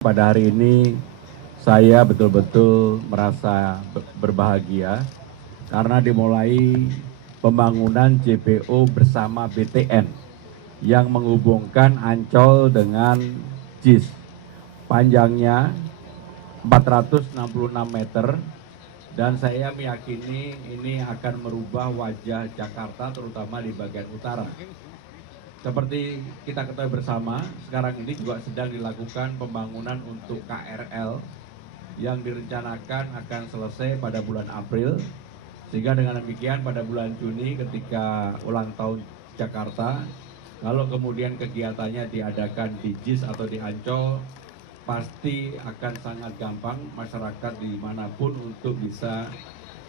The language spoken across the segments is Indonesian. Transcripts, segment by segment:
Pada hari ini saya betul-betul merasa berbahagia karena dimulai pembangunan JPO bersama BTN yang menghubungkan Ancol dengan JIS. Panjangnya 466 meter dan saya meyakini ini akan merubah wajah Jakarta terutama di bagian utara. Seperti kita ketahui bersama, sekarang ini juga sedang dilakukan pembangunan untuk KRL yang direncanakan akan selesai pada bulan April. Sehingga dengan demikian pada bulan Juni ketika ulang tahun Jakarta, kalau kemudian kegiatannya diadakan di JIS atau di Ancol, pasti akan sangat gampang masyarakat dimanapun untuk bisa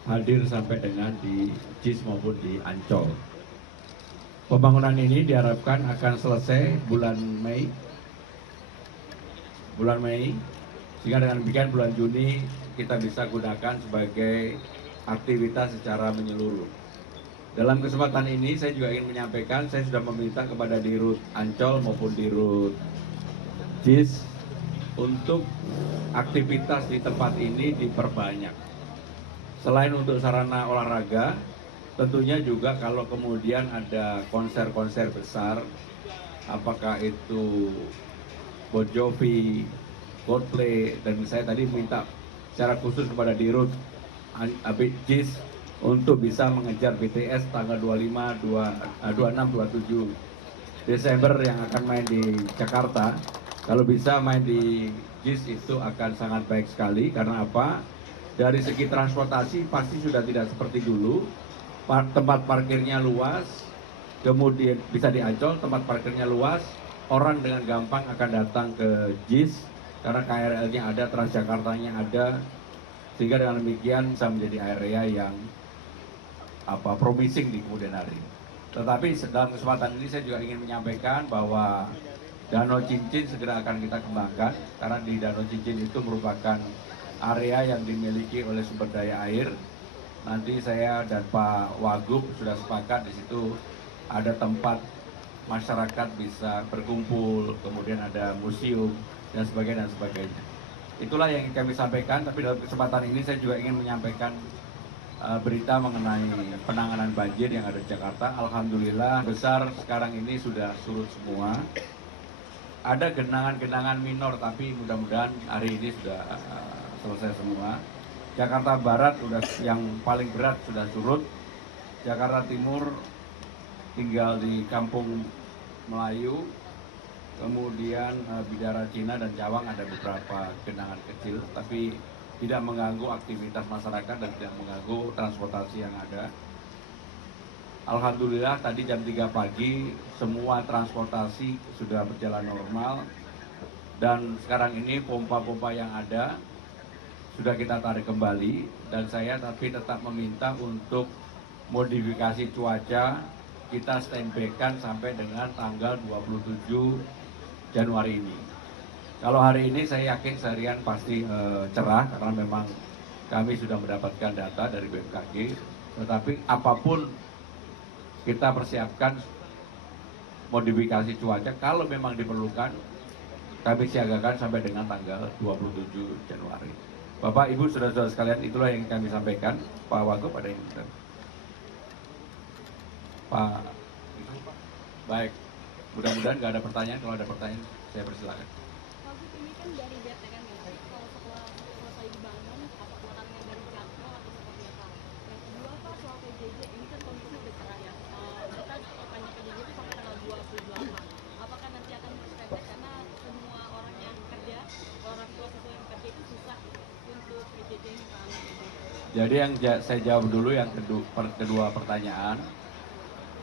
hadir sampai dengan di JIS maupun di Ancol. Pembangunan ini diharapkan akan selesai bulan Mei, sehingga dengan demikian bulan Juni kita bisa gunakan sebagai aktivitas secara menyeluruh. Dalam kesempatan ini saya juga ingin menyampaikan, saya sudah meminta kepada Dirut Ancol maupun Dirut JIS untuk aktivitas di tempat ini diperbanyak. Selain untuk sarana olahraga, tentunya juga kalau kemudian ada konser-konser besar, apakah itu Bon Jovi, Coldplay, dan saya tadi minta secara khusus kepada Dirut JIS untuk bisa mengejar BTS tanggal 25, 26, 27 Desember yang akan main di Jakarta. Kalau bisa main di JIS itu akan sangat baik sekali, karena apa? Dari segi transportasi pasti sudah tidak seperti dulu. Tempat parkirnya luas, kemudian bisa di Ancol, tempat parkirnya luas, orang dengan gampang akan datang ke JIS karena KRL-nya ada, Transjakartanya ada, sehingga dengan demikian bisa menjadi area yang promising di kemudian hari. Tetapi dalam kesempatan ini saya juga ingin menyampaikan bahwa Danau Cincin segera akan kita kembangkan, karena di Danau Cincin itu merupakan area yang dimiliki oleh sumber daya air. Nanti saya dan Pak Wagub sudah sepakat di situ ada tempat masyarakat bisa berkumpul, kemudian ada museum dan sebagainya dan sebagainya. Itulah yang ingin kami sampaikan. Tapi dalam kesempatan ini saya juga ingin menyampaikan berita mengenai penanganan banjir yang ada di Jakarta. Alhamdulillah besar sekarang ini sudah surut semua. Ada genangan-genangan minor, tapi mudah-mudahan hari ini sudah selesai semua. Jakarta Barat sudah yang paling berat sudah surut. Jakarta Timur tinggal di Kampung Melayu, kemudian Bidara Cina dan Cawang ada beberapa genangan kecil, tapi tidak mengganggu aktivitas masyarakat dan tidak mengganggu transportasi yang ada. Alhamdulillah tadi jam 3 pagi semua transportasi sudah berjalan normal, dan sekarang ini pompa-pompa yang ada sudah kita tarik kembali, dan saya tapi tetap meminta untuk modifikasi cuaca kita standby-kan sampai dengan tanggal 27 Januari ini. Kalau hari ini saya yakin seharian pasti cerah, karena memang kami sudah mendapatkan data dari BMKG, tetapi apapun kita persiapkan modifikasi cuaca kalau memang diperlukan, kami siagakan sampai dengan tanggal 27 Januari. Bapak, Ibu, saudara-saudara sekalian, itulah yang kami sampaikan. Pak Wagub, ada yang Pak, baik. Mudah-mudahan nggak ada pertanyaan. Kalau ada pertanyaan, saya persilakan. Wagub, ini kan dari BTN ya, kalau setelah selesai dibangun, apakah akan dari jadwal atau seperti apa? Yang kedua, Pak, soal PJJ, ini kan kondisi udah cerah ya. Kita tanya PJJ itu sampai tanggal 28. Apakah nanti akan berstepek karena semua orang yang kerja, orang tua siswa yang kerja itu susah untuk PJJ ini, Pak? Jadi yang saya jawab dulu yang kedua pertanyaan.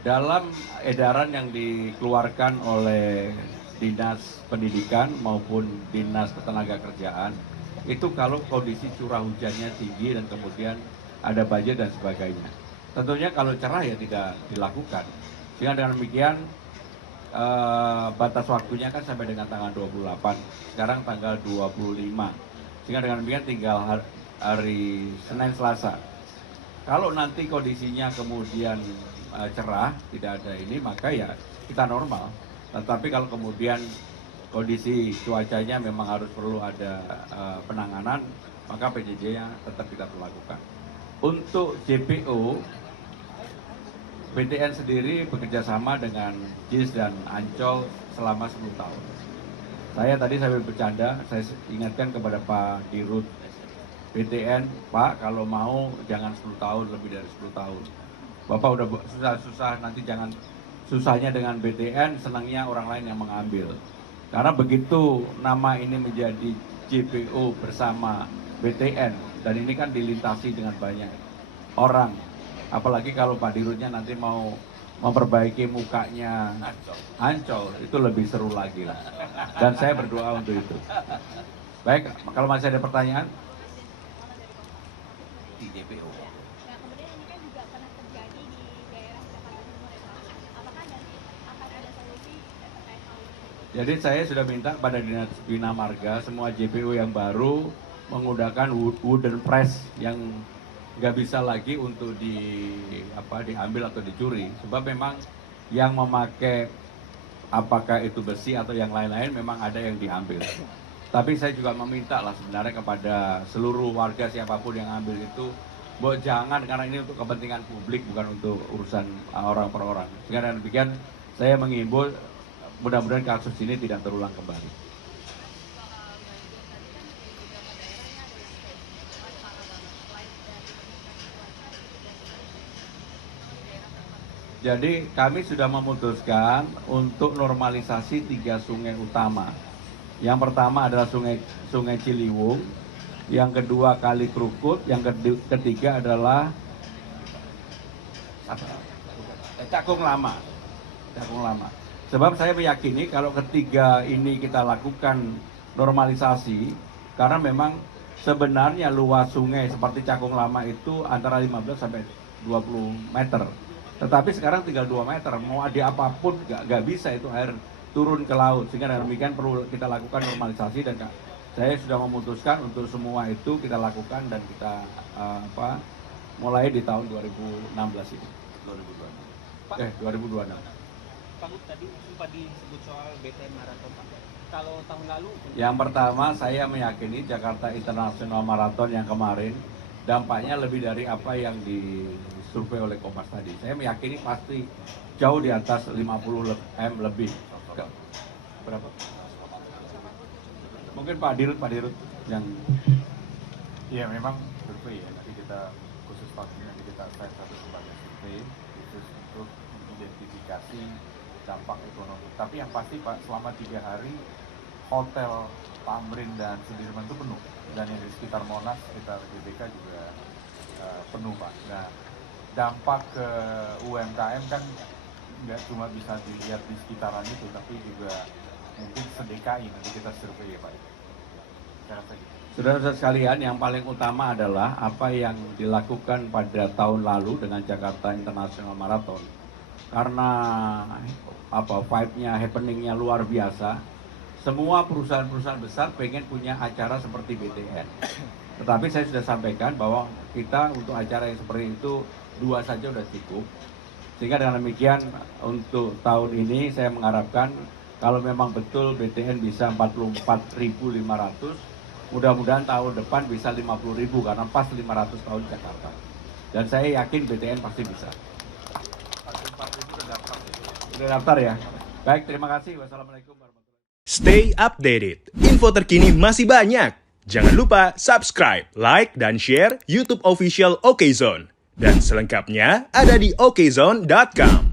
Dalam edaran yang dikeluarkan oleh Dinas Pendidikan maupun Dinas Ketenagakerjaan, itu kalau kondisi curah hujannya tinggi dan kemudian ada banjir dan sebagainya. Tentunya kalau cerah ya tidak dilakukan. Sehingga dengan demikian batas waktunya kan sampai dengan tanggal 28. Sekarang tanggal 25. Sehingga dengan demikian tinggal hari Senin Selasa. Kalau nanti kondisinya kemudian cerah, tidak ada ini, maka ya kita normal. Tetapi kalau kemudian kondisi cuacanya memang harus perlu ada penanganan, maka PJJ-nya tetap kita lakukan. Untuk JPO, BTN sendiri bekerja sama dengan JIS dan Ancol selama 10 tahun. Saya tadi sambil bercanda, saya ingatkan kepada Pak Dirut BTN, Pak kalau mau jangan 10 tahun, lebih dari 10 tahun. Bapak udah susah-susah, nanti jangan susahnya dengan BTN, senangnya orang lain yang mengambil. Karena begitu nama ini menjadi JPO bersama BTN, dan ini kan dilintasi dengan banyak orang. Apalagi kalau Pak Dirutnya nanti mau memperbaiki mukanya Ancol, itu lebih seru lagi lah. Dan saya berdoa untuk itu. Baik, kalau masih ada pertanyaan? Di JPO. Nah, kemudian ini kan juga pernah terjadi di daerah Jakarta Timur ya Pak. Apakah nanti akan ada solusi terkait hal ini? Jadi saya sudah minta pada Dinas Bina Marga semua JPO yang baru menggunakan wooden press yang nggak bisa lagi untuk diambil atau dicuri, sebab memang yang memakai apakah itu besi atau yang lain-lain memang ada yang diambil. Tapi saya juga meminta lah sebenarnya kepada seluruh warga siapapun yang ambil itu, jangan, karena ini untuk kepentingan publik bukan untuk urusan orang per orang. Sehingga dengan demikian saya mengimbau mudah-mudahan kasus ini tidak terulang kembali. Jadi kami sudah memutuskan untuk normalisasi 3 sungai utama. Yang pertama adalah sungai Ciliwung, yang kedua Kali Krukut, yang ketiga adalah Cakung Lama. Sebab saya meyakini kalau ketiga ini kita lakukan normalisasi, karena memang sebenarnya luas sungai seperti Cakung Lama itu antara 15 sampai 20 meter. Tetapi sekarang tinggal 2 meter, mau ada apapun nggak bisa itu air turun ke laut. Sehingga demikian perlu kita lakukan normalisasi, dan saya sudah memutuskan untuk semua itu kita lakukan dan kita mulai di tahun 2016 ini. 2026. Pak, tadi sempat disebut soal BTN Marathon, Pak. Kalau tahun lalu? Yang pertama, saya meyakini Jakarta International Marathon yang kemarin dampaknya lebih dari apa yang disurvei oleh Kompas tadi. Saya meyakini pasti jauh di atas 50 M lebih. Berapa? Mungkin Pak Dirut yang... Iya, memang survei ya. Nanti kita khusus vaksin, nanti kita set satu sebagai survei khusus untuk mengidentifikasi dampak ekonomi. Tapi yang pasti Pak, selama 3 hari hotel Tamrin dan Sudirman itu penuh, dan yang di sekitar Monas, sekitar GBK juga penuh Pak. Nah, dampak ke UMKM kan nggak cuma bisa dilihat di sekitaran itu, tapi juga mungkin se-DKI nanti kita survei ya Pak. Saya rasa gitu. Saudara-saudara sekalian, yang paling utama adalah apa yang dilakukan pada tahun lalu dengan Jakarta International Marathon. Karena vibe-nya, happening-nya luar biasa. Semua perusahaan-perusahaan besar pengen punya acara seperti BTN. Tetapi saya sudah sampaikan bahwa kita untuk acara yang seperti itu 2 saja sudah cukup. Sehingga dengan demikian untuk tahun ini saya mengharapkan kalau memang betul BTN bisa 44.500, mudah-mudahan tahun depan bisa 50.000 karena pas 500 tahun Jakarta. Dan saya yakin BTN pasti bisa. 44.000 Sudah daftar ya? Baik, terima kasih. Wassalamualaikum warahmatullahi wabarakatuh. Stay updated. Info terkini masih banyak. Jangan lupa subscribe, like, dan share YouTube official OKZone. Dan selengkapnya ada di okezone.com.